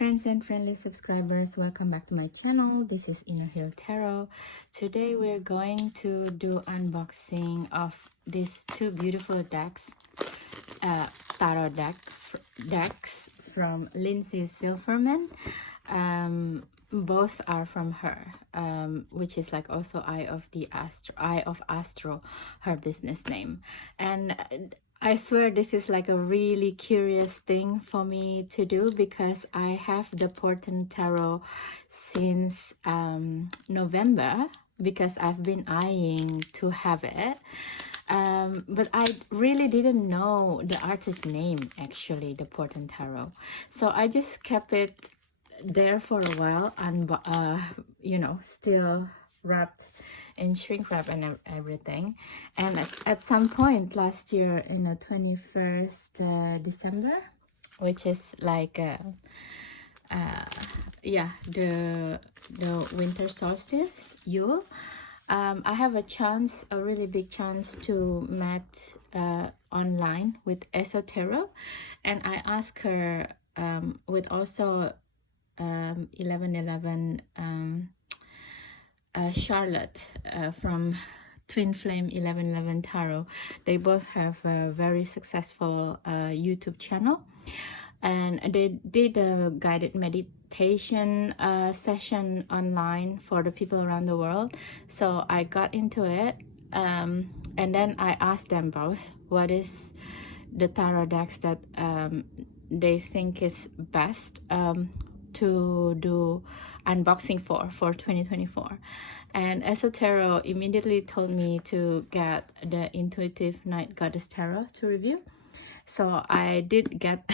friends and friendly subscribers, welcome back to my channel. This is Inner Hill Tarot. Today we're going to do unboxing of these two beautiful decks, tarot decks from Linzi Silverman. Both are from her, which is like also Eye of Astro, her business name. And I swear this is like a really curious thing for me to do because I have the Portent Tarot since November, because I've been eyeing to have it. But I really didn't know the artist's name, actually, the Portent Tarot. So I just kept it there for a while and you know, still wrapped in shrink wrap and everything. And at some point last year in the 21st December, which is like yeah, the winter solstice, Yule, I have a really big chance to meet online with Esotero, and I asked her with also 1111 Charlotte from Twin Flame 1111 Tarot. They both have a very successful YouTube channel, and they did a guided meditation session online for the people around the world. So I got into it, and then I asked them both what is the tarot decks that they think is best to do unboxing for 2024. And Esotero immediately told me to get the Intuitive Night Goddess Tarot to review. So I did get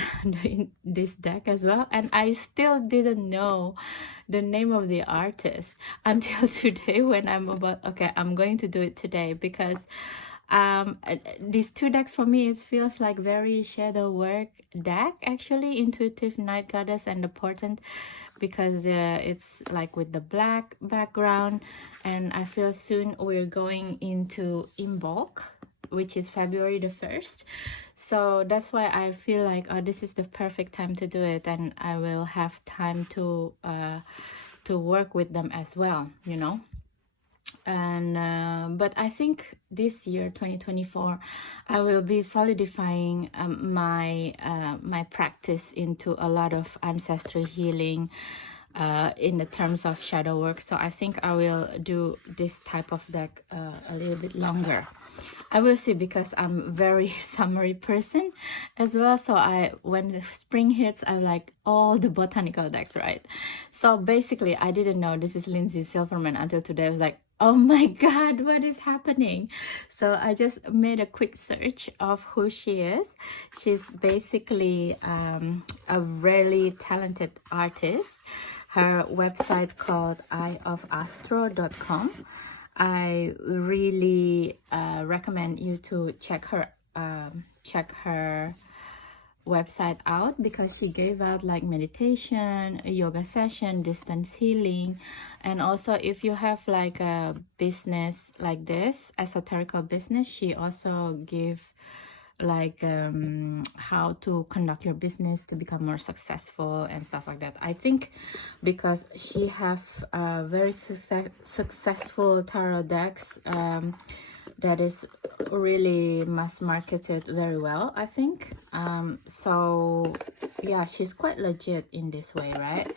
this deck as well, and I still didn't know the name of the artist until today, when I'm going to do it today, because these two decks for me, it feels like very shadow work deck, actually, Intuitive Night Goddess and the Portent, because it's like with the black background, and I feel soon we're going into Imbolc, which is February the 1st. So that's why I feel like, oh, this is the perfect time to do it, and I will have time to work with them as well, you know. And but I think this year 2024 I will be solidifying my practice into a lot of ancestral healing in the terms of shadow work. So I think I will do this type of deck a little bit longer. I will see, because I'm very summery person as well. So when the spring hits, I like all the botanical decks, right? So basically, I didn't know this is Linzi Silverman until today. I was like, oh my God, what is happening? So I just made a quick search of who she is. She's basically a really talented artist. Her website called eyeofastro.com. I really recommend you to check her website out, because she gave out like meditation, a yoga session, distance healing, and also if you have like a business like this, esoterical business, she also give like how to conduct your business to become more successful and stuff like that. I think because she have very successful tarot decks that is really mass marketed very well, I think. So yeah, she's quite legit in this way, right?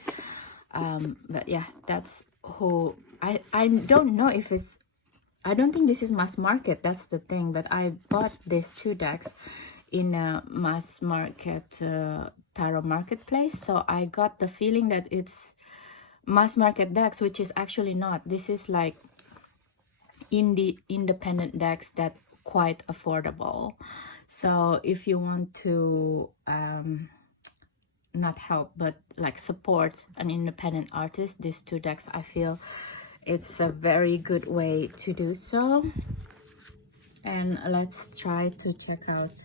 But yeah, that's who I don't know if it's, I don't think this is mass market, that's the thing, but I bought these two decks in a mass market tarot marketplace, so I got the feeling that it's mass market decks, which is actually not. This is like independent decks that quite affordable. So if you want to not help but like support an independent artist, these two decks, I feel it's a very good way to do so. And let's try to check out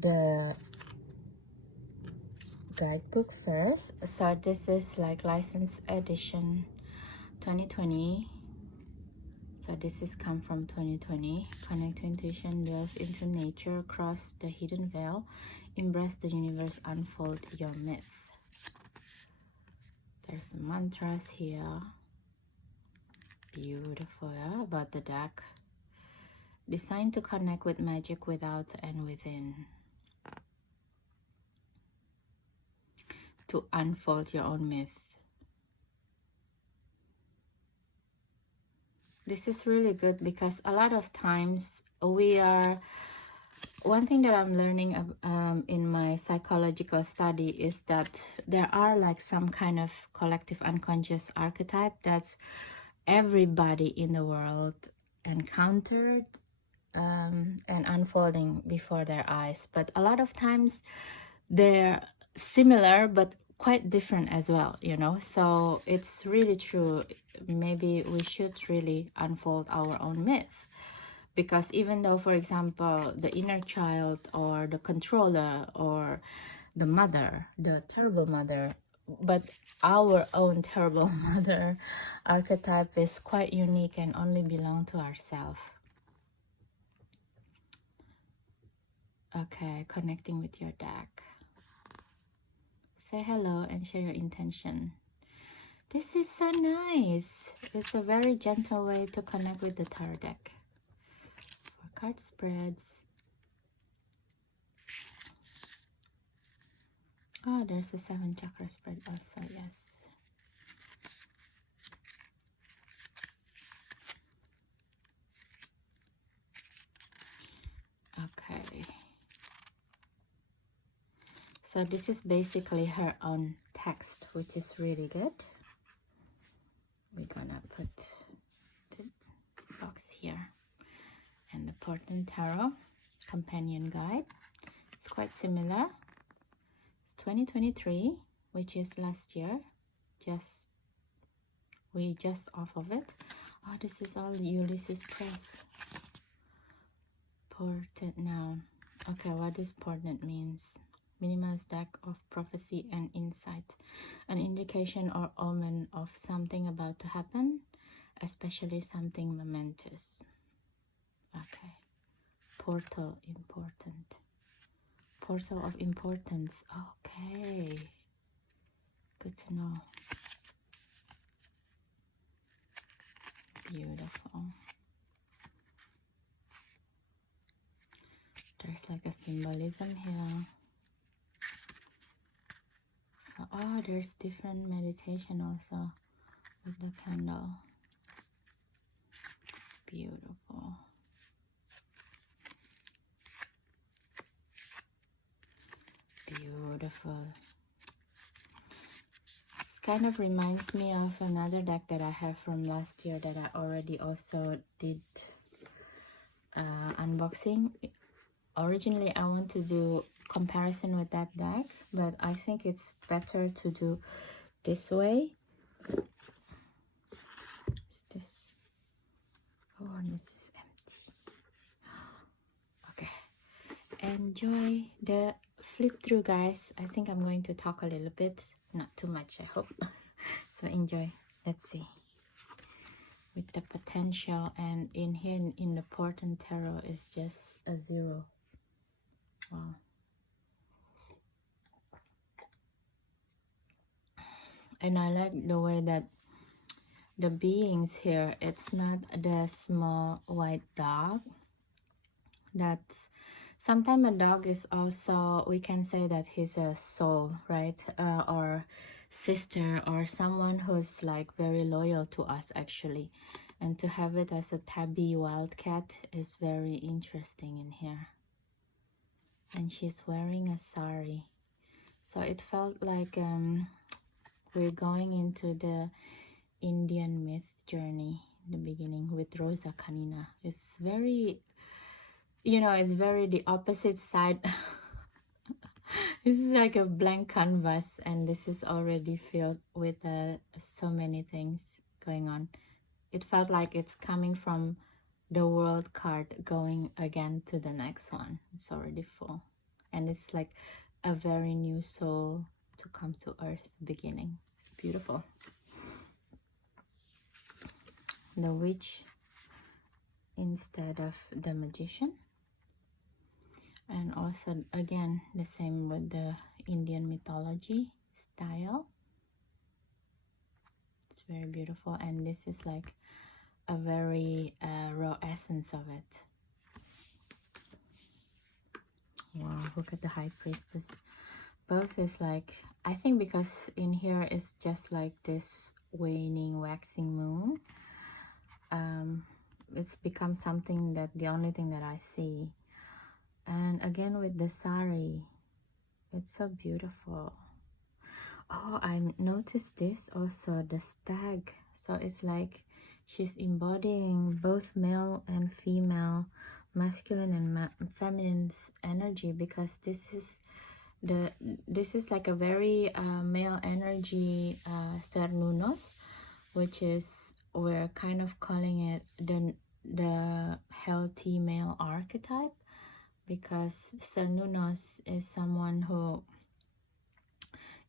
the guidebook first. So this is like license edition 2020. So this is come from 2020. Connect to intuition, delve into nature, cross the hidden veil, embrace the universe, unfold your myth. There's some mantras here. Beautiful, yeah? About the deck. Designed to connect with magic without and within. To unfold your own myth. This is really good because a lot of times we are... One thing that I'm learning in my psychological study is that there are like some kind of collective unconscious archetype that everybody in the world encountered and unfolding before their eyes. But a lot of times they're similar but quite different as well, you know. So it's really true. Maybe we should really unfold our own myth. Because even though, for example, the inner child or the controller or the mother, the terrible mother, but our own terrible mother archetype is quite unique and only belong to ourselves. Okay, connecting with your deck. Say hello and share your intention. This is so nice. It's a very gentle way to connect with the tarot deck. For card spreads. Oh, there's a 7 chakra spread also, yes. Okay. So this is basically her own text, which is really good. We're gonna put the box here. And the Portent Tarot Companion Guide. It's quite similar. It's 2023, which is last year. We just off of it. Oh, this is all Ulysses Press. Portent now. Okay, what does portent means? Minimalist deck of prophecy and insight. An indication or omen of something about to happen, especially something momentous. Okay. Portal important. Portal of importance. Okay. Good to know. Beautiful. There's like a symbolism here. So, oh, there's different meditation also with the candle. Beautiful. Beautiful. It kind of reminds me of another deck that I have from last year that I already also did unboxing. Originally I want to do comparison with that deck, but I think it's better to do this way. What's this? Oh, this is empty. Okay, enjoy the flip through, guys. I think I'm going to talk a little bit, not too much, I hope. So enjoy. Let's see. With the potential, and in here in the Portent Tarot is just a 0. Wow. And I like the way that the beings here, it's not the small white dog. That's sometimes a dog is also, we can say that he's a soul, right? Or sister, or someone who's like very loyal to us actually. And to have it as a tabby wildcat is very interesting in here. And she's wearing a sari. So it felt like we're going into the Indian myth journey in the beginning with Rosa Canina. It's very, you know, it's very the opposite side. This is like a blank canvas, and this is already filled with so many things going on. It felt like it's coming from the world card going again to the next one. It's already full, and it's like a very new soul to come to earth beginning. It's beautiful. The witch instead of the magician. And also again the same with the Indian mythology style. very beautiful, and this is like a very raw essence of it. Wow, look at the High Priestess. Both is like, I think because in here it's just like this waning, waxing moon. It's become something that the only thing that I see. And again with the sari, it's so beautiful. Oh, I noticed this also, the stag. So it's like she's embodying both male and female, masculine and feminine's energy, because this is like a very male energy Cernunnos, which is, we're kind of calling it the healthy male archetype, because Cernunnos is someone who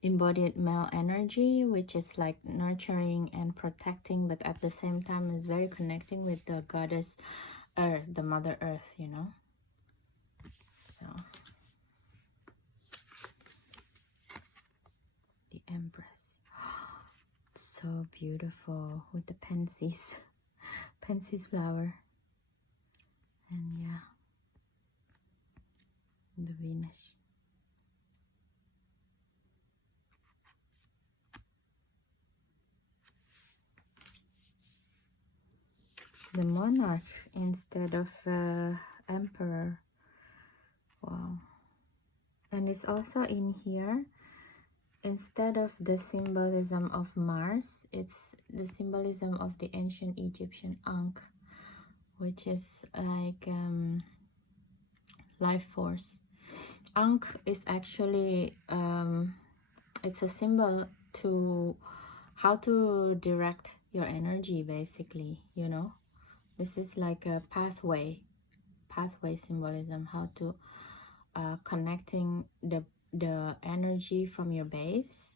embodied male energy, which is like nurturing and protecting, but at the same time is very connecting with the goddess Earth, the Mother Earth, you know. So the Empress, so beautiful with the pansies, pansies flower, and yeah, the Venus. The monarch instead of emperor. Wow. And it's also in here, instead of the symbolism of Mars, it's the symbolism of the ancient Egyptian Ankh, which is like life force. Ankh is actually it's a symbol to how to direct your energy, basically, you know. This is like a pathway symbolism, how to connecting the energy from your base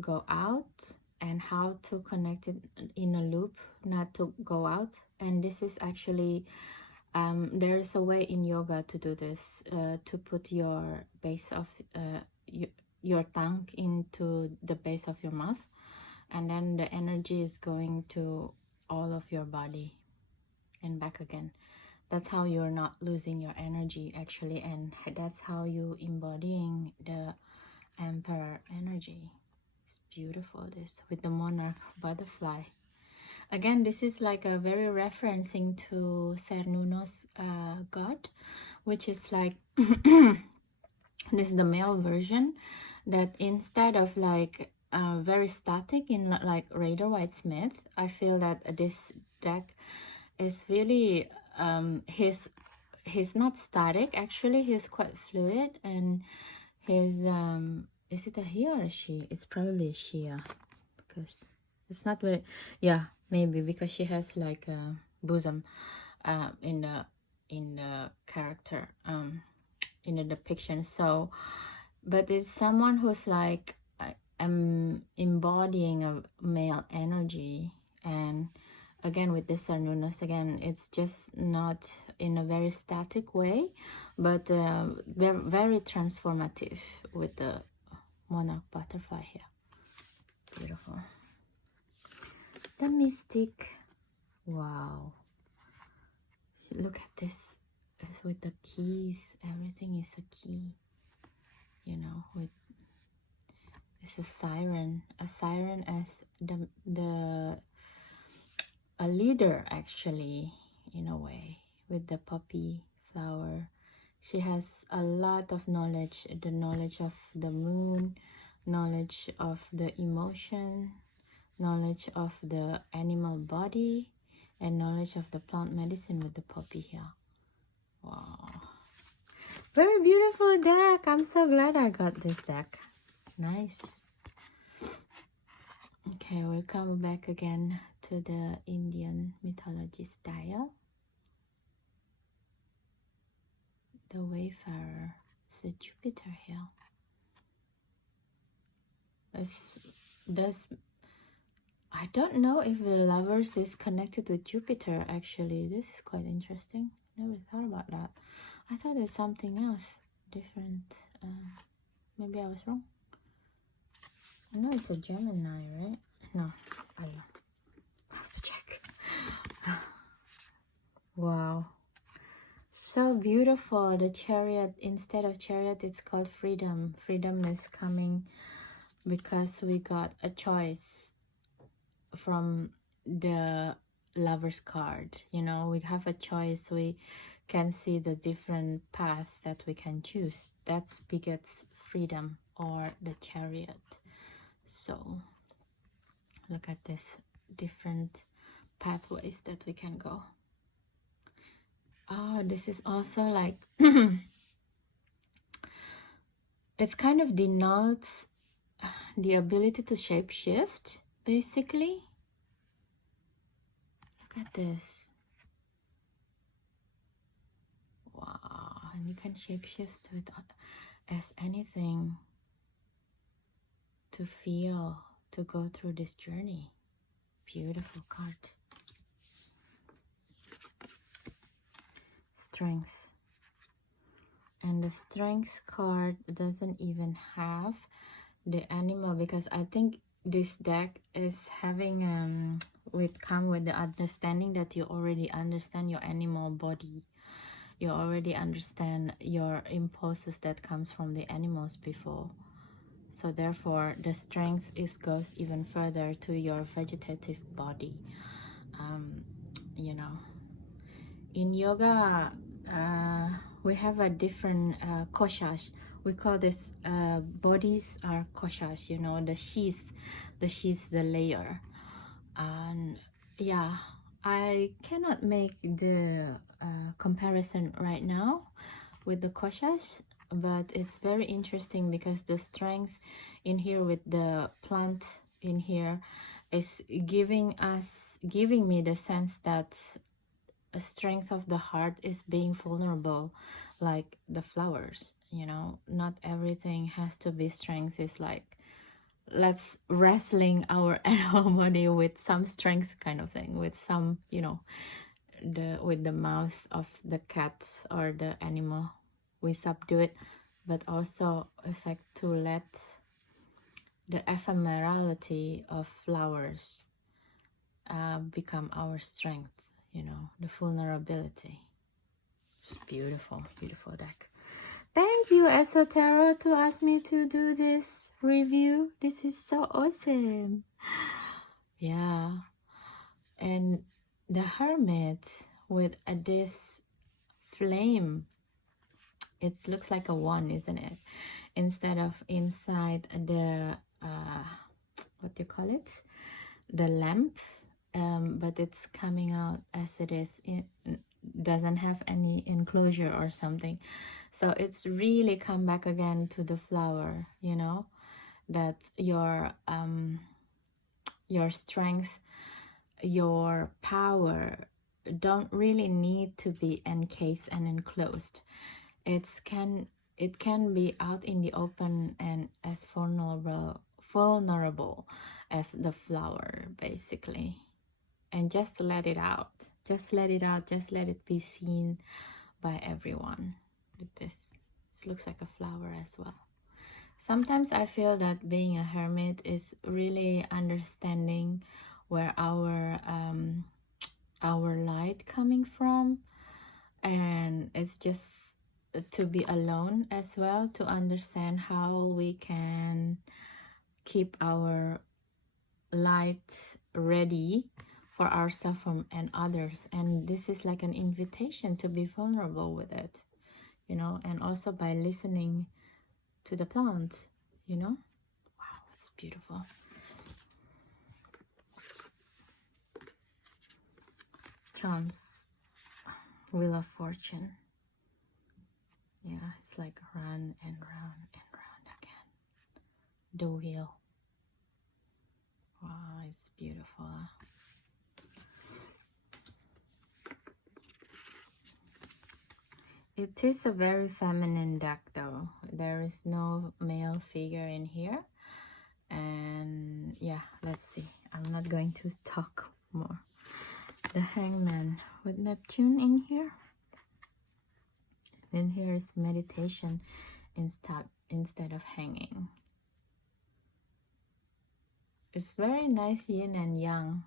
go out, and how to connect it in a loop, not to go out. And this is actually there's a way in yoga to do this, to put your base of your tongue into the base of your mouth, and then the energy is going to all of your body and back again. That's how you're not losing your energy, actually, and that's how you embodying the emperor energy. It's beautiful, this with the monarch butterfly. Again, this is like a very referencing to Cernunnos god, which is like this is the male version, that instead of like very static in like Raider White Smith, I feel that this deck is really he's not static, actually. He's quite fluid, and his is it a he or a she? It's probably a she, yeah, because it's not very, yeah, maybe because she has like a bosom in the character, in the depiction. So but it's someone who's like embodying a male energy. And again with this Cernunnos, again, it's just not in a very static way, but very, very transformative with the monarch butterfly here. Beautiful. The Mystic. Wow, look at this. It's with the keys, everything is a key, you know. With it's a siren as a leader, actually, in a way, with the poppy flower. She has a lot of knowledge, the knowledge of the moon, knowledge of the emotion, knowledge of the animal body, and knowledge of the plant medicine with the poppy here. Wow, very beautiful deck. I'm so glad I got this deck. Nice. Okay, we'll come back again to the Indian mythology style. The Wayfarer. It's a Jupiter here. I don't know if the Lovers is connected with Jupiter, actually. This is quite interesting. Never thought about that. I thought it's something else different. Maybe I was wrong. I know it's a Gemini, right? No, I don't know. I have to check. Wow. So beautiful. The chariot, instead of chariot, it's called freedom. Freedom is coming because we got a choice from the Lover's card. You know, we have a choice. We can see the different paths that we can choose. That's begets freedom, or the chariot. So look at this different pathways that we can go. Oh, this is also like it's kind of denotes the ability to shapeshift, basically. Look at this. Wow, and you can shapeshift with as anything to feel, to go through this journey. Beautiful card. Strength. And the strength card doesn't even have the animal, because I think this deck is having come with the understanding that you already understand your animal body. You already understand your impulses that comes from the animals before. So therefore the strength goes even further to your vegetative body. You know, in yoga we have a different koshas. We call this bodies are koshas, you know, the sheath, the layer. And yeah, I cannot make the comparison right now with the koshas, but it's very interesting because the strength in here with the plant in here is giving me the sense that a strength of the heart is being vulnerable, like the flowers, you know. Not everything has to be strength. It's like let's wrestling our animal body with some strength kind of thing, with some, you know, with the mouth of the cat or the animal, we subdue it. But also it's like to let the ephemerality of flowers become our strength, you know, the vulnerability. It's beautiful, beautiful deck. Thank you, Esotero, to ask me to do this review. This is so awesome. Yeah. And the Hermit with this flame, it looks like a one, isn't it? Instead of inside the what do you call it, the lamp, but it's coming out as it is. It doesn't have any enclosure or something, so it's really come back again to the flower, you know, that your strength, your power don't really need to be encased and enclosed. It can be out in the open and as vulnerable as the flower, basically. And just let it out. Just let it out. Just let it be seen by everyone. Look at this. This looks like a flower as well. Sometimes I feel that being a hermit is really understanding where our light coming from, and it's just to be alone as well, to understand how we can keep our light ready for ourselves and others. And this is like an invitation to be vulnerable with it, you know, and also by listening to the plant, you know. Wow, it's beautiful. Chance, Wheel of Fortune. Yeah, it's like run and round and round again. The wheel. Wow, it's beautiful. It is a very feminine deck though. There is no male figure in here. And yeah, let's see. I'm not going to talk more. The Hangman with Neptune in here. Then here is meditation instead of hanging. It's very nice yin and yang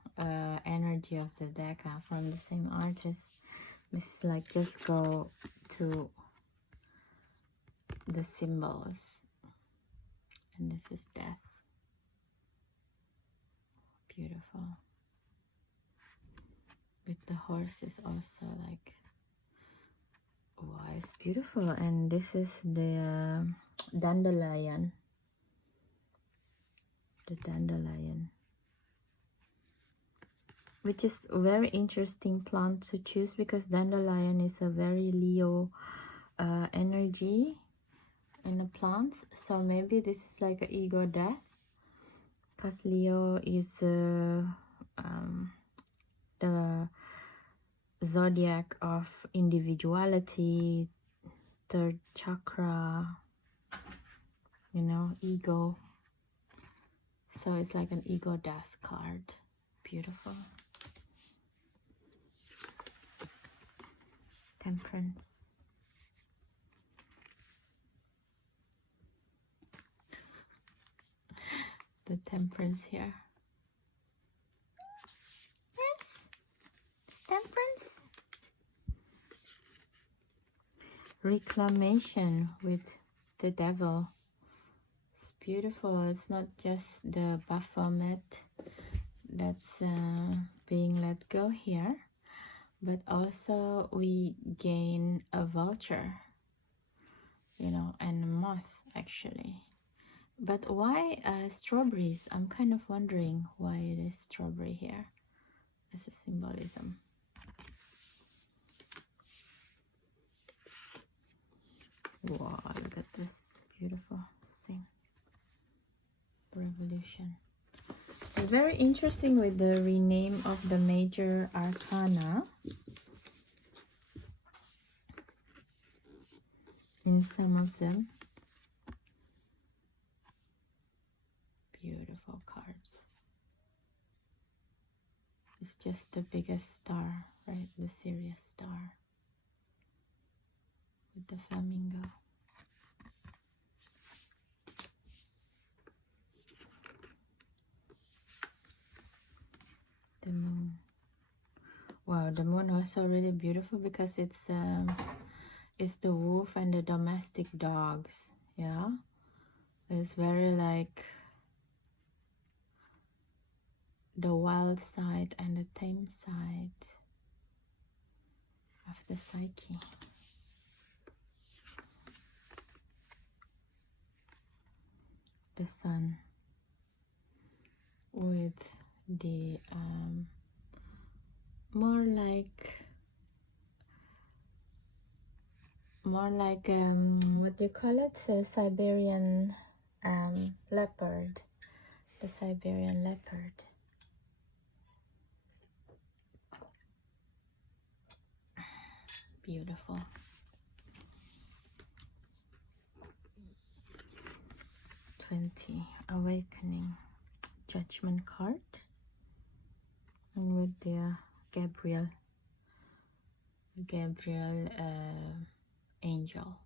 energy of the deck from the same artist. This is like just go to the symbols, and this is death. Beautiful. With the horses also, like, wow, it's beautiful. And this is the dandelion. The dandelion, which is a very interesting plant to choose because dandelion is a very Leo energy in the plants. So maybe this is like an ego death, because Leo is the zodiac of individuality, third chakra, you know, ego. So it's like an ego death card. Beautiful. Temperance. The temperance here. Yes, temperance. Reclamation with the devil. It's beautiful. It's not just the Baphomet that's being let go here, but also we gain a vulture, you know, and a moth actually. But why strawberries? I'm kind of wondering why it is strawberry here as a symbolism. Wow, look at this. Beautiful. Same. Revolution. It's very interesting with the rename of the major arcana. In some of them. Beautiful cards. It's just the biggest star, right? The Sirius star. With the flamingo. The moon. Wow, the moon also really beautiful because it's the wolf and the domestic dogs. Yeah, it's very like the wild side and the tame side of the psyche. The sun with the more like what do you call it, a Siberian leopard, the Siberian leopard. Beautiful. 20, awakening, judgment card, and with the Gabriel angel.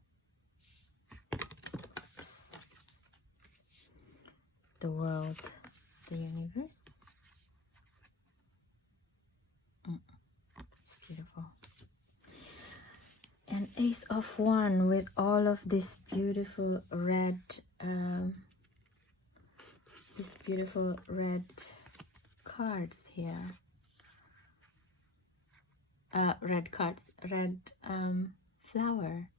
The world, the universe. It's beautiful. And Ace of Wands with all of this beautiful red cards here. Red flower.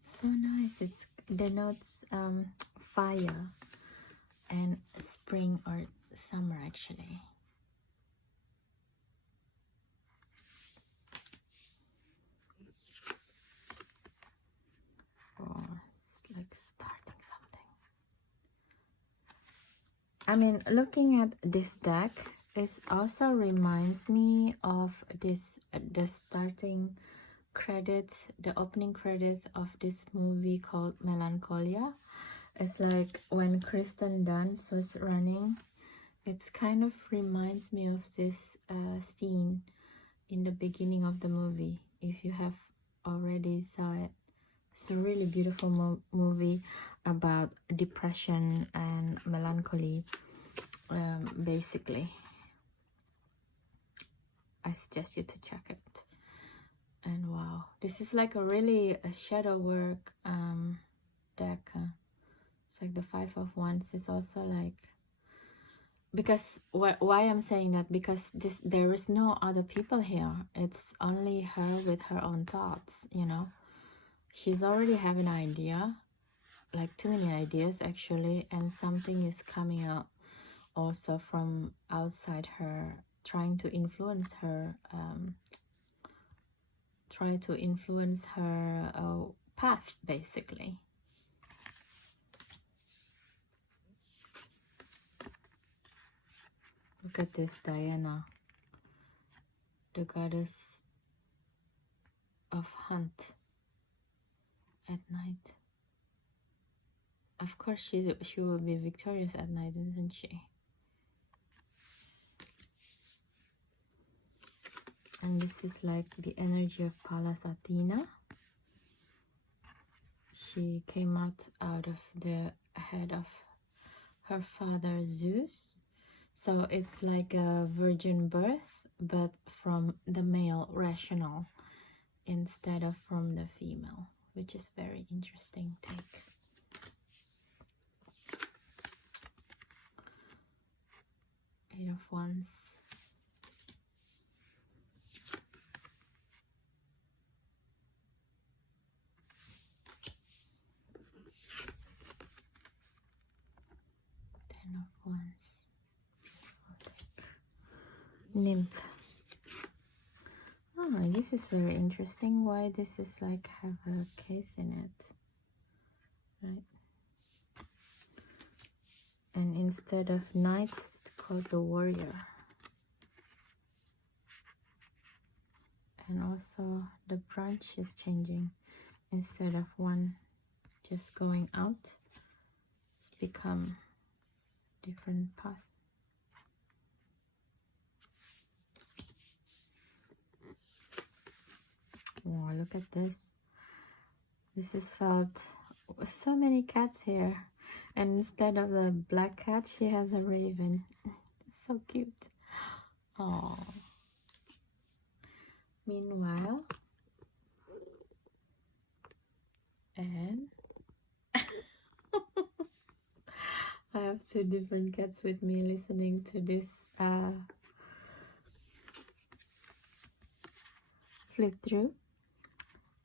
So nice. It denotes fire and spring or summer actually. Oh, it's like starting something. I mean, looking at this deck, it also reminds me of this the starting credits, the opening credits of this movie called Melancholia. It's like when Kristen Dunst was running. It's kind of reminds me of this scene in the beginning of the movie. If you have already saw it, it's a really beautiful movie about depression and melancholy. basically. I suggest you to check it. And wow, this is like a really a shadow work deck. It's like the Five of Wands is also like, because why I'm saying that, because there is no other people here. It's only her with her own thoughts, you know. She's already have an idea, like too many ideas actually, and something is coming out also from outside her, trying to influence her, path basically. Look at this, Diana, the goddess of hunt at night. Of course she will be victorious at night, isn't she? And this is like the energy of Pallas Athena. She came out of the head of her father Zeus. So it's like a virgin birth, but from the male rational instead of from the female, which is very interesting take. Eight of Wands. Ten of Wands. Nymph. Oh, this is very interesting. Why this is like have a case in it, right? And instead of knights, it's called the warrior. And also the branch is changing. Instead of one just going out, it's become different path. Wow, look at this. This is felt so many cats here. And instead of the black cat, she has a raven. It's so cute. Oh. Meanwhile, and I have two different cats with me listening to this flip through.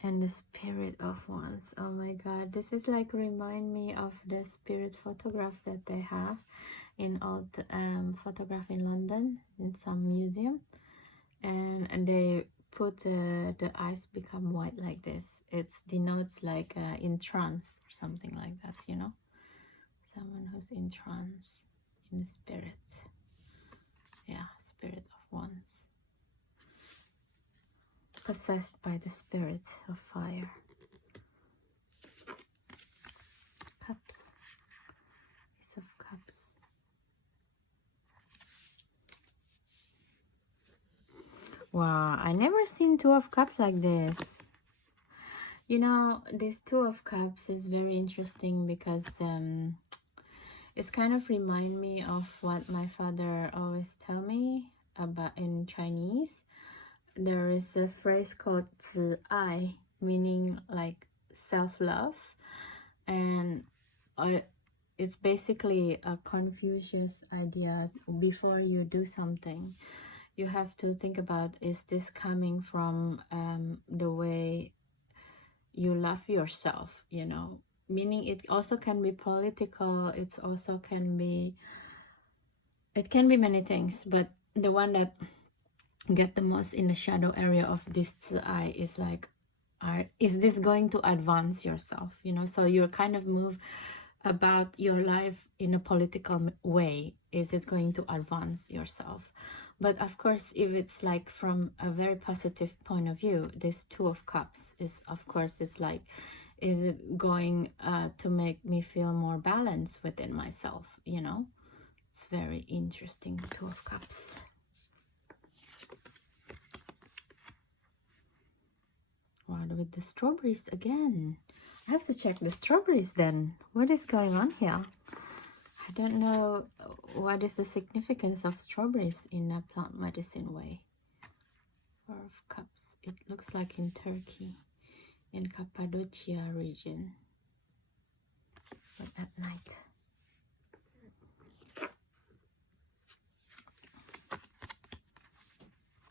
And the Spirit of Wands. Oh my god, this is like remind me of the spirit photograph that they have in old photograph in London in some museum, and they put the eyes become white like this. It denotes like in trance or something like that, you know, someone who's in trance, in the spirit. Yeah, Spirit of Wands, possessed by the spirit of fire. Cups. Ace of Cups. Wow, I never seen Two of Cups like this. You know, this Two of Cups is very interesting because it's kind of remind me of what my father always tell me about in Chinese. There is a phrase called 自爱, meaning like self-love, and it's basically a Confucius idea. Before you do something, you have to think about, is this coming from the way you love yourself, you know, meaning it also can be political, it can be many things, but the one that get the most in the shadow area of this eye is like, is this going to advance yourself, you know? So you're kind of move about your life in a political way. Is it going to advance yourself? But of course, if it's like from a very positive point of view, this Two of Cups is, of course, it's like, is it going to make me feel more balanced within myself, you know? It's very interesting, Two of Cups. Wow, with the strawberries again. I have to check the strawberries then. What is going on here? I don't know what is the significance of strawberries in a plant medicine way? Four of Cups. It looks like in Turkey, in Cappadocia region, but at night.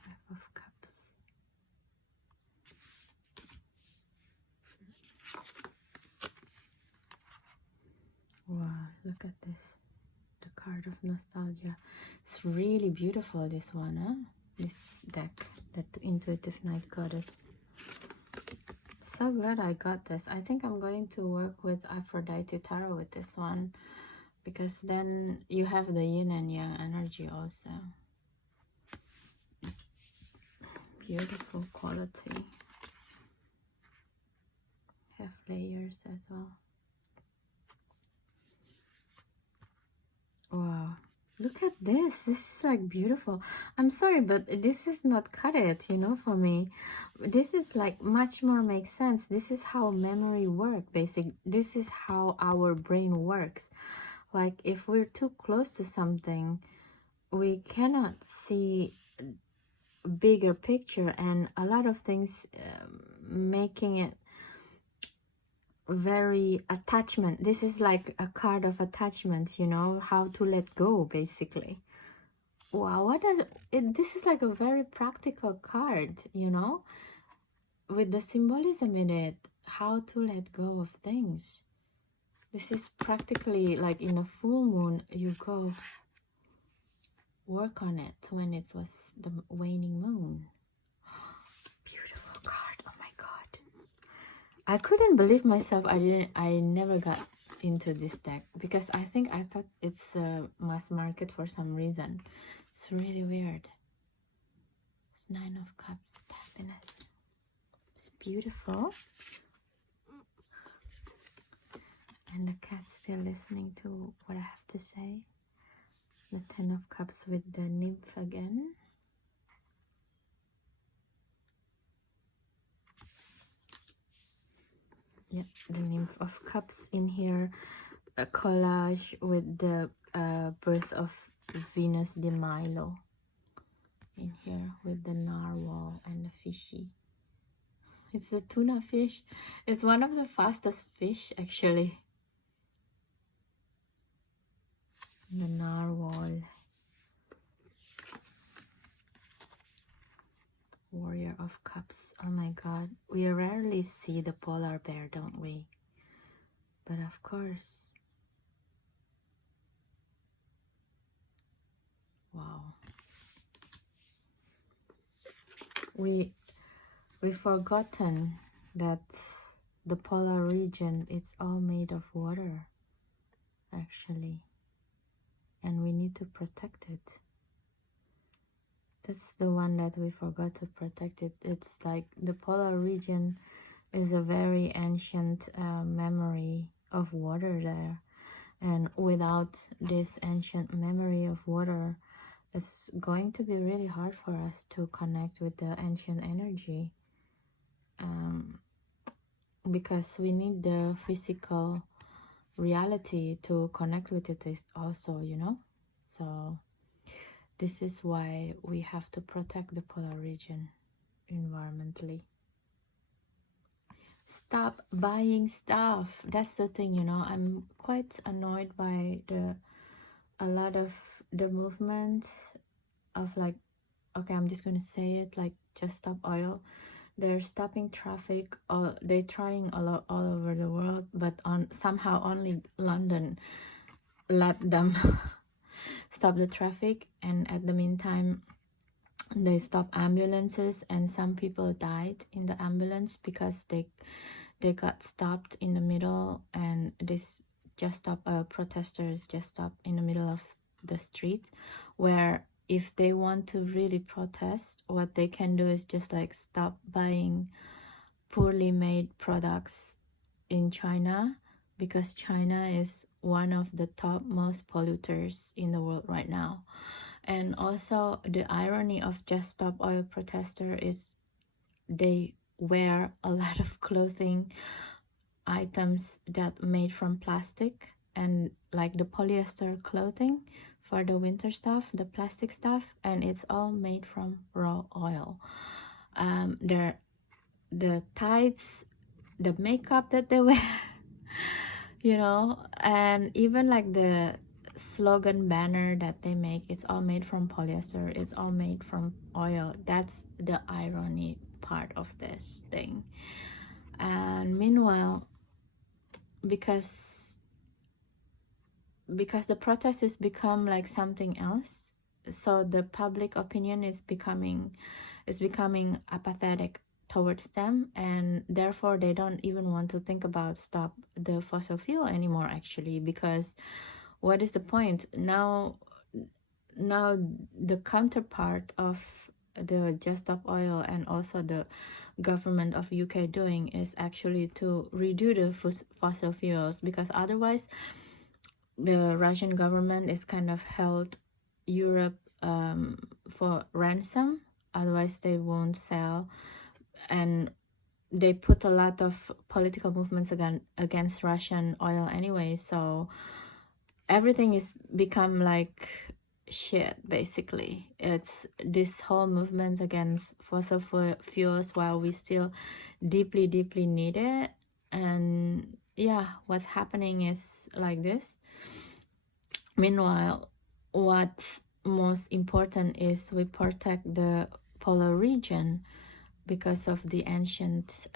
Five of Cups. Wow, look at this. The card of nostalgia. It's really beautiful, this one, huh? This deck, the Intuitive Night Goddess. So glad I got this. I think I'm going to work with Aphrodite Tarot with this one, because then you have the yin and yang energy also. Beautiful quality. Have layers as well. Wow, look at this. This is like beautiful. I'm sorry, but this is not cut it, you know, for me. This is like much more makes sense. This is how memory works, basically. This is how our brain works. Like if we're too close to something, we cannot see bigger picture, and a lot of things making it very attachment. This is like a card of attachment, you know, how to let go, basically. Wow, what does it, this is like a very practical card, you know, with the symbolism in it, how to let go of things. This is practically like in a full moon, you go work on it when it was the waning moon. Beautiful card. Oh my god, I couldn't believe myself. I never got into this deck, because I thought it's mass market for some reason. It's really weird. It's 9 of Cups, happiness. It's beautiful. And the cat's still listening to what I have to say. The 10 of Cups with the nymph again. Yep, the nymph of Cups in here. A collage with the birth of Venus de Milo. In here with the narwhal and the fishy. It's a tuna fish. It's one of the fastest fish, actually. The narwhal. Warrior of Cups. Oh my god. We rarely see the polar bear, don't we? But of course. Wow. We've forgotten that the polar region, it's all made of water, actually. And we need to protect it. That's the one that we forgot to protect it. It's like the polar region is a very ancient memory of water there. And without this ancient memory of water, it's going to be really hard for us to connect with the ancient energy. Because we need the physical reality to connect with it also, you know. So this is why we have to protect the polar region environmentally. Stop buying stuff. That's the thing, you know. I'm quite annoyed by a lot of the movement of like, okay, I'm just gonna say it, like just stop oil. They're stopping traffic, or they're trying a lot all over the world, but somehow only London let them stop the traffic. And at the meantime, they stop ambulances, and some people died in the ambulance because they got stopped in the middle, and this just stop protesters just stopped in the middle of the street, where if they want to really protest, what they can do is just like stop buying poorly made products in China, because China is one of the top most polluters in the world right now. And also the irony of Just Stop Oil protester is they wear a lot of clothing items that made from plastic, and like the polyester clothing for the winter stuff, the plastic stuff, and it's all made from raw oil. The tights, the makeup that they wear, you know, and even like the slogan banner that they make, it's all made from polyester, it's all made from oil. That's the irony part of this thing. And meanwhile, because the protest has become like something else, so the public opinion is becoming apathetic towards them, and therefore they don't even want to think about stop the fossil fuel anymore, actually, because what is the point now? The counterpart of the Just Stop Oil and also the government of UK doing is actually to reduce the fossil fuels, because otherwise the Russian government is kind of held Europe for ransom, otherwise they won't sell. And they put a lot of political movements against Russian oil anyway, so everything is become like shit, basically. It's this whole movement against fossil fuels while we still deeply need it. And yeah, what's happening is like this. Meanwhile, what's most important is we protect the polar region because of the ancient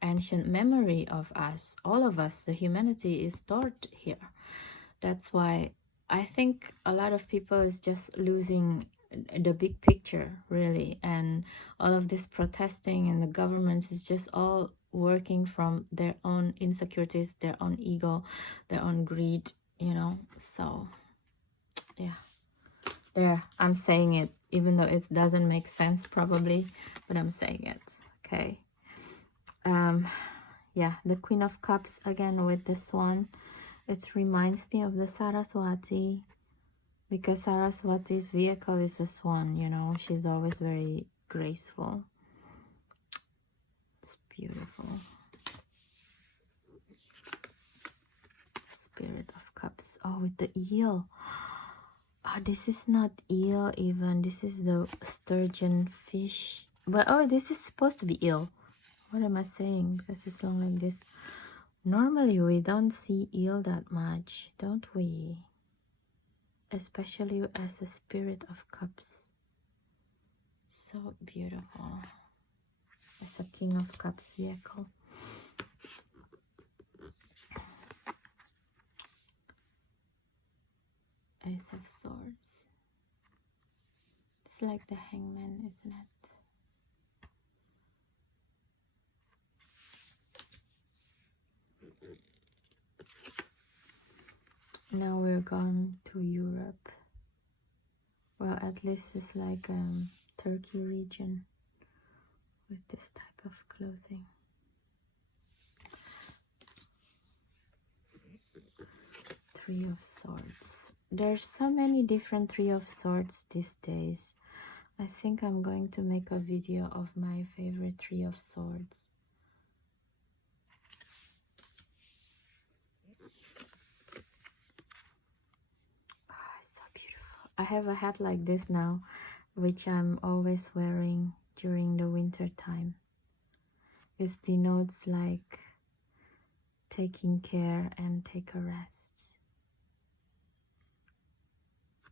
ancient memory of us, all of us, the humanity is stored here. That's why I think a lot of people is just losing the big picture, really, and all of this protesting and the governments is just all working from their own insecurities, their own ego, their own greed, you know. So yeah, there, I'm saying it even though it doesn't make sense probably, but I'm saying it. Okay. Yeah, the Queen of Cups again with the swan. It reminds me of the Saraswati, because Saraswati's vehicle is a swan, you know. She's always very graceful. It's beautiful. Spirit of Cups. Oh, with the eel. Oh, this is not eel even. This is the sturgeon fish. But oh, this is supposed to be eel. What am I saying? Because it's long like this. Normally we don't see eel that much, don't we? Especially as a Spirit of Cups. So beautiful. As a King of Cups vehicle. Ace of Swords. It's like the Hangman, isn't it? Now we're going to Europe. Well, at least it's like Turkey region with this type of clothing. Three of Swords. There's so many different Three of Swords these days. I think I'm going to make a video of my favorite Three of Swords. Oh, it's so beautiful. I have a hat like this now, which I'm always wearing during the winter time. It denotes like taking care and take a rest.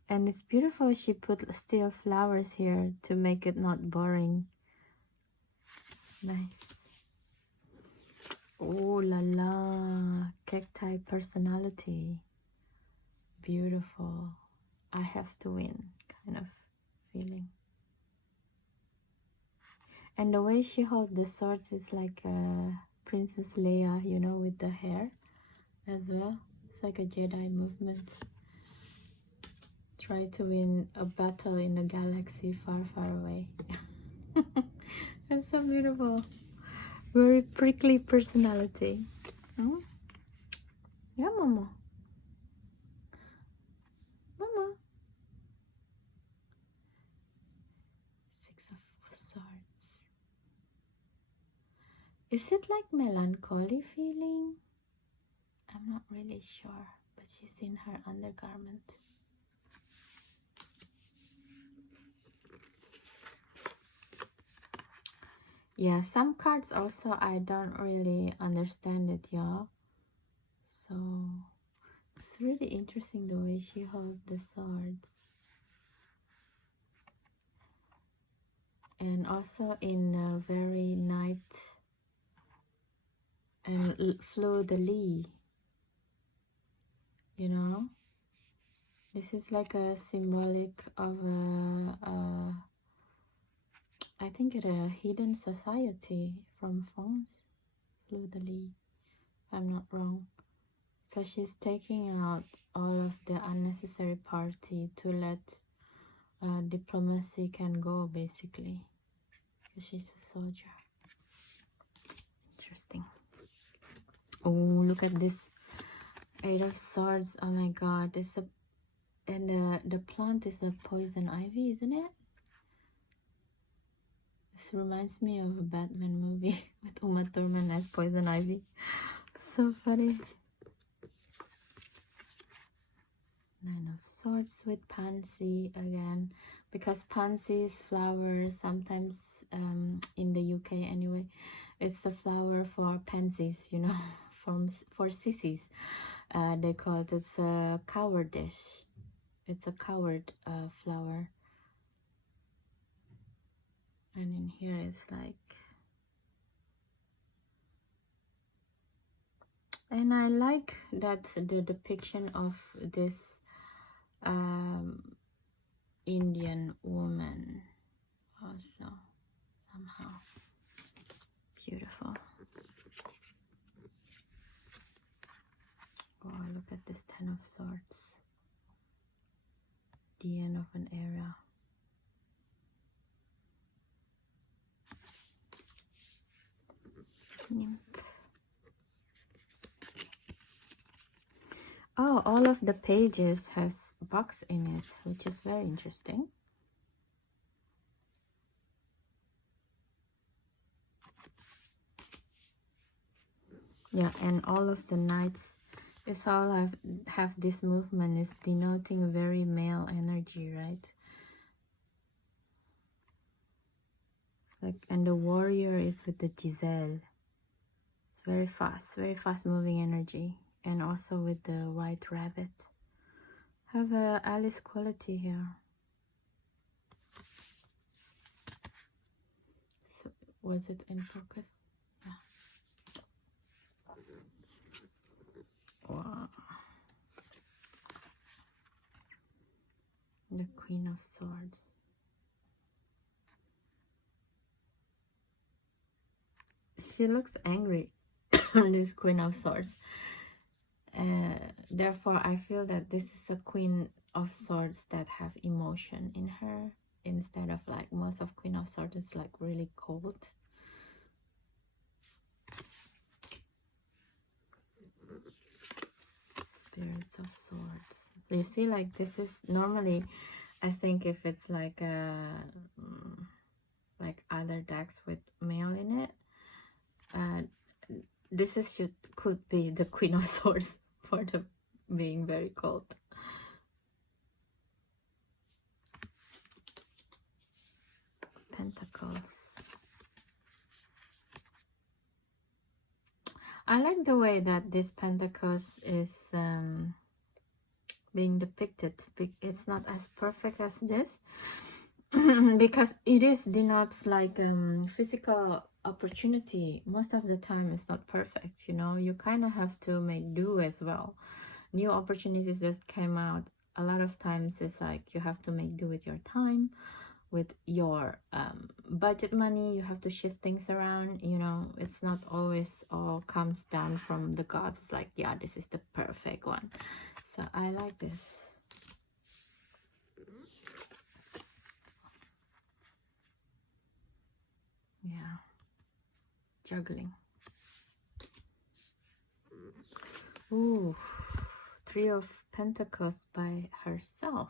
And it's beautiful. She put still flowers here to make it not boring. Nice. Oh la la, cacti personality. Beautiful. I have to win kind of feeling. And the way she holds the swords is like Princess Leia, you know, with the hair as well. It's like a Jedi movement. Try to win a battle in a galaxy far, far away. It's so beautiful. Very prickly personality. Hmm? Yeah, Mama. Mama. Six of Swords. Is it like melancholy feeling? I'm not really sure. but she's in her undergarment. Yeah, some cards also I don't really understand it, y'all. So it's really interesting the way she holds the swords. And also in a very night and fleur-de-lis, you know. This is like a symbolic of I think it's a hidden society from France, fleur-de-lis, if I'm not wrong. So she's taking out all of the unnecessary party to let diplomacy can go, basically, because she's a soldier. Interesting. Oh, look at this 8 of Swords. Oh my god, it's a, and the plant is a poison ivy, isn't it? This reminds me of a Batman movie with Uma Thurman as poison ivy. So funny. 9 of Swords with pansy again, because pansy is flower sometimes in the UK anyway. It's a flower for pansies, you know, for sissies. They call it, it's a cowardice. It's a coward flower. And in here it's like, and I like that the depiction of this Indian woman also somehow beautiful. Oh, look at this 10 of Swords. The end of an era. Nymph. Oh, all of the pages has box in it, which is very interesting. Yeah, and all of the knights, it's all have this movement is denoting very male energy, right? Like, and the warrior is with the Giselle. It's very fast moving energy. And also with the white rabbit. Have a Alice quality here. So, was it in focus? Yeah. Wow. The Queen of Swords. She looks angry, this Queen of Swords. Therefore, I feel that this is a Queen of Swords that have emotion in her, instead of like most of Queen of Swords is like really cold. Spirits of Swords. You see, like this is normally, I think if it's like other decks with male in it, this is could be the Queen of Swords for the being very cold. Pentacles. I like the way that this Pentacles is being depicted. It's not as perfect as this because it is denotes like physical opportunity. Most of the time it's not perfect, you know. You kind of have to make do as well. New opportunities that came out, a lot of times it's like you have to make do with your time, with your budget money. You have to shift things around, you know. It's not always all comes down from the gods. It's like, yeah, this is the perfect one. So I like this. Yeah, juggling. Ooh, 3 of Pentacles by herself.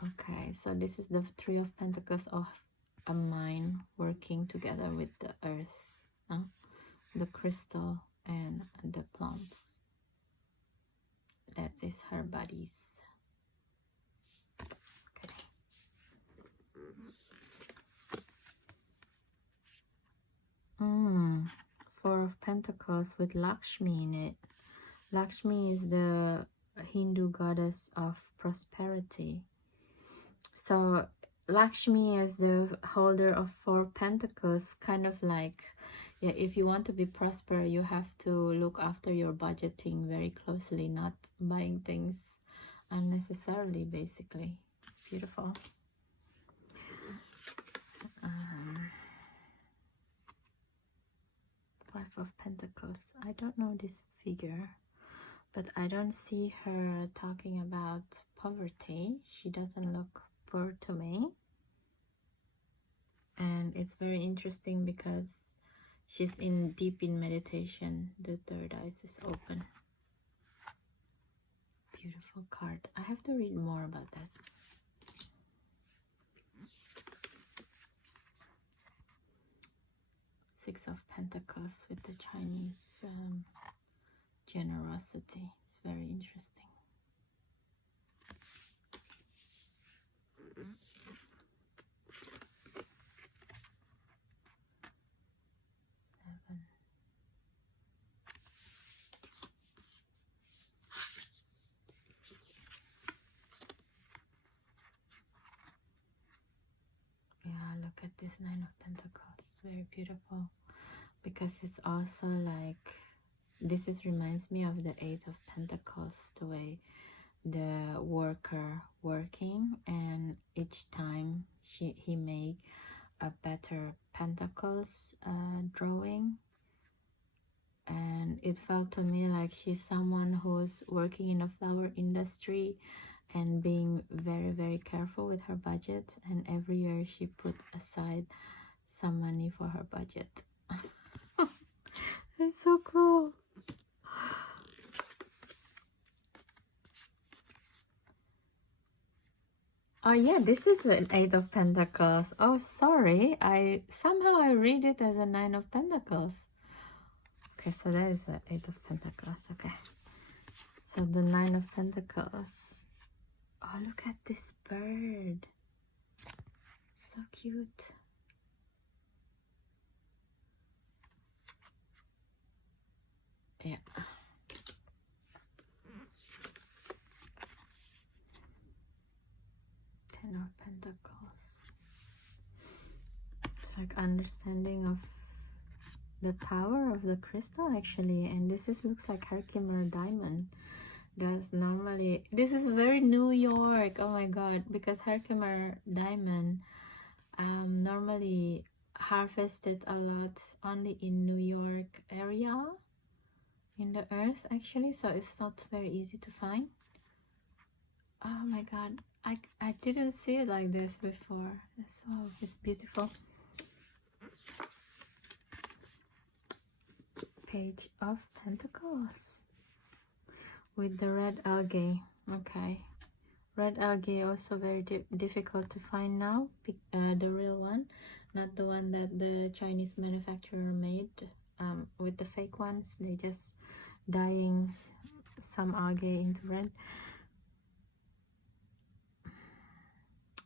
Okay, so this is the 3 of Pentacles of a mind working together with the earth, the crystal and the plants. that is her buddies. Okay. Four of Pentacles with Lakshmi in it. Lakshmi is the Hindu goddess of prosperity. So Lakshmi is the holder of 4 pentacles, kind of like, yeah, if you want to be prosper, you have to look after your budgeting very closely, not buying things unnecessarily, basically. It's beautiful. Five of Pentacles. I don't know this figure, but I don't see her talking about poverty. She doesn't look poor to me. And it's very interesting because she's deep in meditation. The third eye is open. Beautiful card. I have to read more about this. Six of Pentacles with the Chinese generosity. It's very interesting. Yeah, look at this Nine of Pentacles. Very beautiful, because it's also like, this reminds me of the Eight of Pentacles, the way the worker working, and each time he made a better Pentacles drawing, and it felt to me like she's someone who's working in a flower industry and being very, very careful with her budget, and every year she put aside some money for her budget. It's so cool. Oh yeah, this is an Eight of Pentacles. Oh, sorry, somehow I read it as a Nine of Pentacles. Okay, so that is an Eight of Pentacles. Okay, so the Nine of Pentacles. Oh, look at this bird. So cute. Yeah. Ten of Pentacles. It's like understanding of the power of the crystal, actually. And this looks like Herkimer diamond. That's normally, this is very New York. Oh my god, because Herkimer diamond normally harvested a lot only in New York area in the earth, actually, so it's not very easy to find. Oh my god, I didn't see it like this before. Wow, it's beautiful. Page of Pentacles with the red algae. Okay, red algae also very difficult to find now, the real one, not the one that the Chinese manufacturer made. With the fake ones, they just dyeing some algae into red.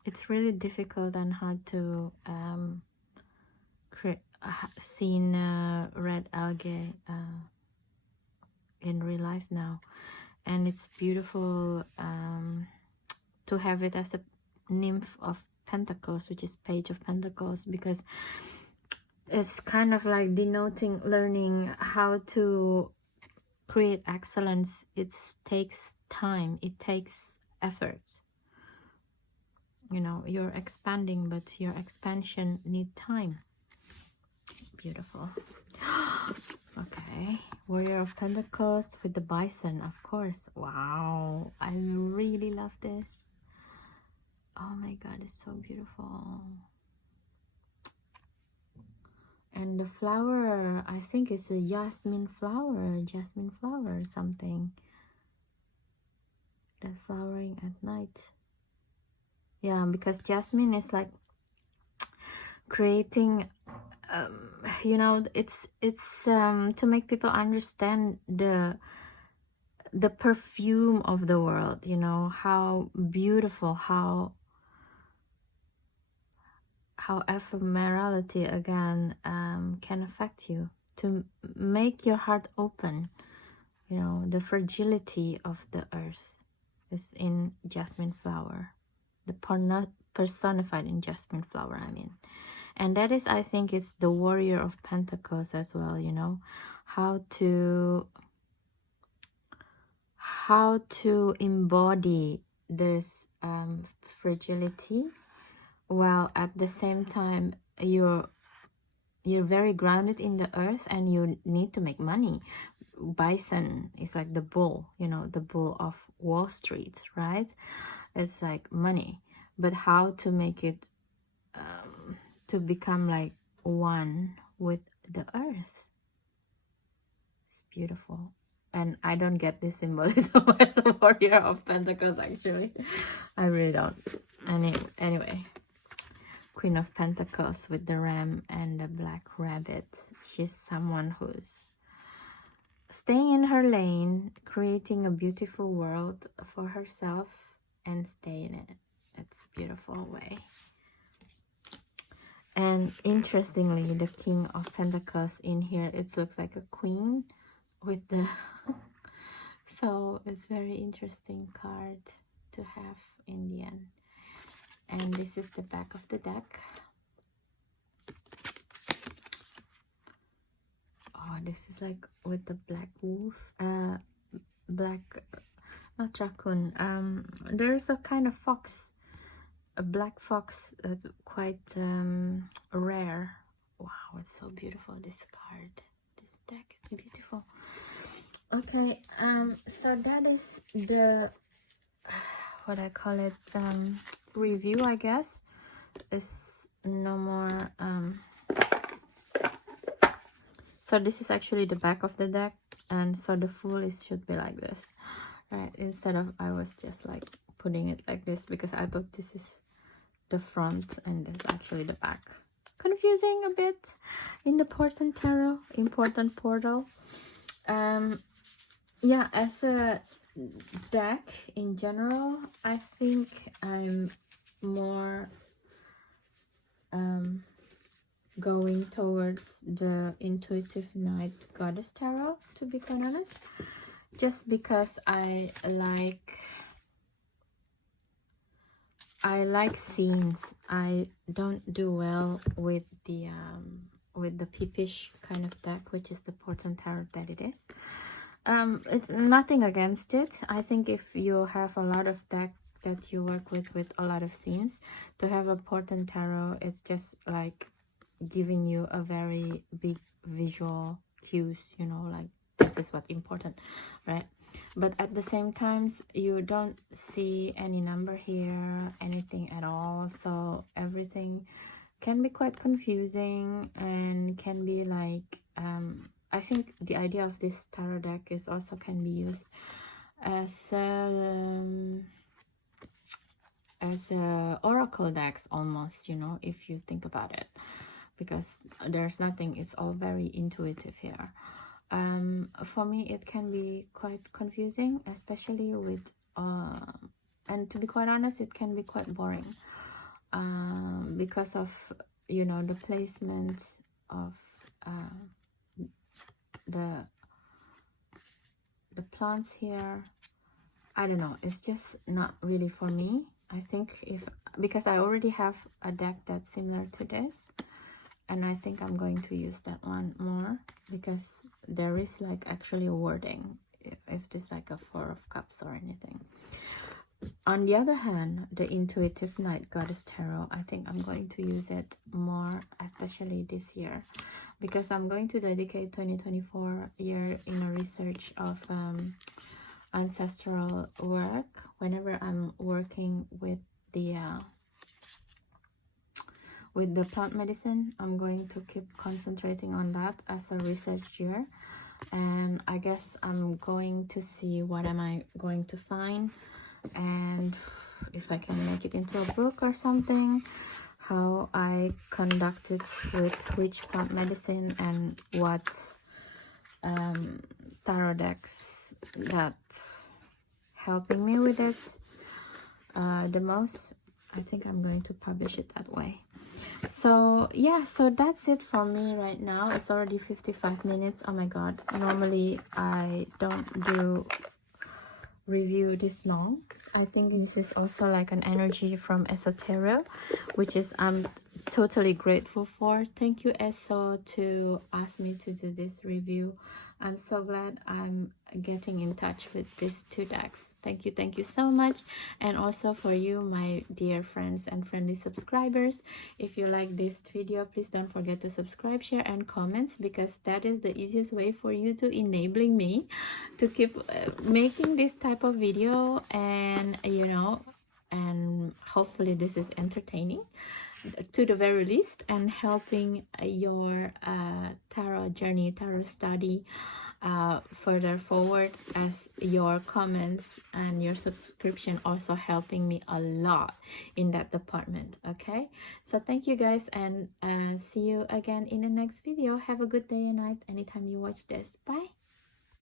It's really difficult and hard to see red algae in real life now, and it's beautiful to have it as a nymph of Pentacles, which is Page of Pentacles, because it's kind of like denoting learning how to create excellence. It takes time, it takes effort. You know, you're expanding, but your expansion needs time. Beautiful. Okay, Warrior of Pentacles with the bison, of course. Wow, I really love this. Oh my god, it's so beautiful. And the flower, I think it's a jasmine flower or something. The flowering at night. Yeah, because jasmine is like creating, you know, it's to make people understand the the perfume of the world, you know, how beautiful, how ephemerality again can affect you, to make your heart open. You know, the fragility of the earth is in jasmine flower, the personified in jasmine flower, I mean. And that is, I think, is the warrior of pentacles as well, you know, how to embody this fragility, while at the same time you're very grounded in the earth and you need to make money. Bison is like the bull, you know, the bull of Wall Street, right? It's like money, but how to make it to become like one with the earth. It's beautiful. And I don't get this symbolism as a warrior of pentacles, actually. I really don't. Anyway, Queen of Pentacles with the ram and the black rabbit. She's someone who's staying in her lane, creating a beautiful world for herself and staying in it. It's a beautiful way. And interestingly, the King of Pentacles in here, it looks like a queen with the so it's very interesting card to have in the end. And this is the back of the deck. Oh, this is like with the black wolf, black, not raccoon, there's a kind of fox, a black fox, quite rare. Wow, it's so beautiful, this card. This deck is beautiful. Okay, so that is the what I call it, review, I guess. It's no more so this is actually the back of the deck, and so the full should be like this, right? Instead of, I was just like putting it like this because I thought this is the front and this is actually the back. Confusing a bit in the Portent Tarot, important portal. Yeah, as a deck in general, I think I'm more going towards the Intuitive Night Goddess Tarot, to be quite honest, just because I like scenes. I don't do well with the peepish kind of deck, which is the Portent Tarot that it is. It's nothing against it. I think if you have a lot of deck that you work with a lot of scenes, to have a Portent Tarot, it's just like giving you a very big visual cues, you know, like this is what's important, right? But at the same time, you don't see any number here, anything at all, so everything can be quite confusing and can be like I think the idea of this tarot deck is also can be used as oracle decks almost, you know, if you think about it, because there's nothing, it's all very intuitive here. For me it can be quite confusing, especially with and to be quite honest, it can be quite boring because of, you know, the placement of the plants here. I don't know, it's just not really for me. I think because I already have a deck that's similar to this, and I think I'm going to use that one more because there is like actually a wording if this like a 4 of Cups or anything. On the other hand, the Intuitive Night Goddess Tarot, I think I'm going to use it more, especially this year, because I'm going to dedicate 2024 year in a research of ancestral work. Whenever I'm working with the plant medicine, I'm going to keep concentrating on that as a research year. And I guess I'm going to see what am I going to find, and if I can make it into a book or something, how I conducted with which plant medicine and what tarot decks that helping me with it the most. I think I'm going to publish it that way. So yeah, so that's it for me right now. It's already 55 minutes. Oh my god, normally I don't do review this long. I think this is also like an energy from Esoteric, which is I'm totally grateful for. Thank you, Eso, to ask me to do this review. I'm so glad I'm getting in touch with these two decks. Thank you so much. And also for you, my dear friends and friendly subscribers, if you like this video, please don't forget to subscribe, share, and comments, because that is the easiest way for you to enabling me to keep making this type of video. And you know, and hopefully this is entertaining to the very least, and helping your tarot journey, tarot study further forward, as your comments and your subscription also helping me a lot in that department. Okay, so thank you guys, and see you again in the next video. Have a good day and night anytime you watch this. Bye.